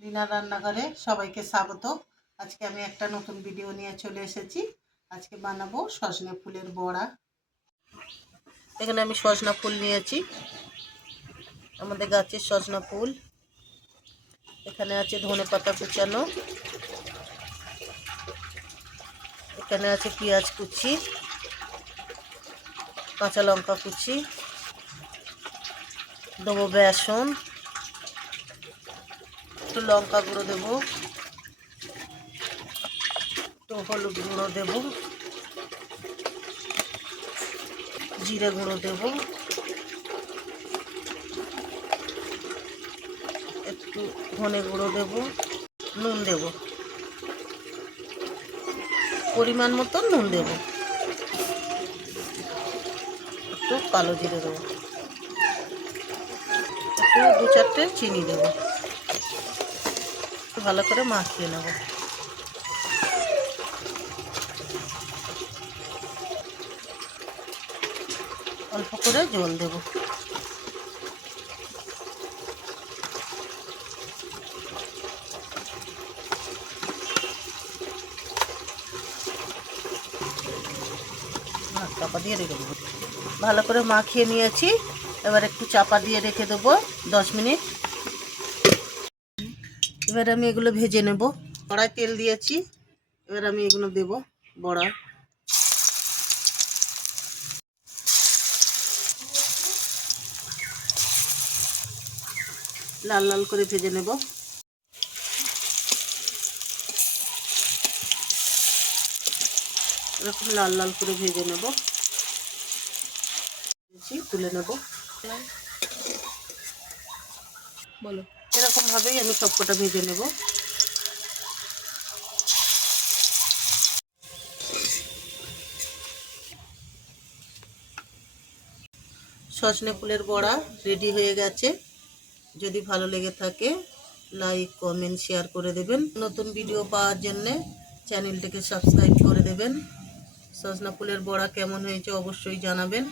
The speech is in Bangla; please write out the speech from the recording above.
রিনার রান্নাঘরে সবাইকে স্বাগত। আজকে আমি একটা নতুন ভিডিও নিয়ে চলে এসেছি। আজকে বানাবো সজনে ফুলের বড়া। এখানে আমি সজনা ফুল নিয়েছি, আমাদের গাছের সজনা ফুল। এখানে আছে ধনেপাতা কুচানো, এখানে আছে পেঁয়াজ কুচি, কাঁচা লঙ্কা কুচি, দেবো বেসন, একটু লঙ্কা গুঁড়ো দেবো, একটু হলুদ গুঁড়ো দেবো, জিরে গুঁড়ো দেবো, একটু ধনে গুঁড়ো দেবো, নুন দেবো, পরিমাণ মতো নুন দেবো, একটু কালো জিরে দেবো, একটু 2-4টে চিনি দেবো। একটু ভালো করে মাখিয়ে নেব। অল্প করে জল দেব। চাপা দিয়ে রেখে দেবো। ভালো করে মাখিয়ে নিয়েছি, এবার একটু চাপা দিয়ে রেখে দেবো 10 মিনিট। এবার আমি এগুলো ভেজে নেব। কড়াই তেল দিয়েছি, এবার আমি এগুলো দেব বড়া। লাল লাল করে ভেজে নেব। এরকম লাল লাল করে ভেজে নেব, তুলে নেব। বলো, এরকম ভাবেই আমি সবকটা ভেজে নেব। সজনে ফুলের বড়া রেডি হয়ে গেছে। যদি ভালো লেগে থাকে লাইক, কমেন্ট, শেয়ার করে দেবেন। নতুন ভিডিও পাওয়ার জন্যে চ্যানেলটাকে সাবস্ক্রাইব করে দেবেন। সজনা ফুলের বড়া কেমন হয়েছে অবশ্যই জানাবেন।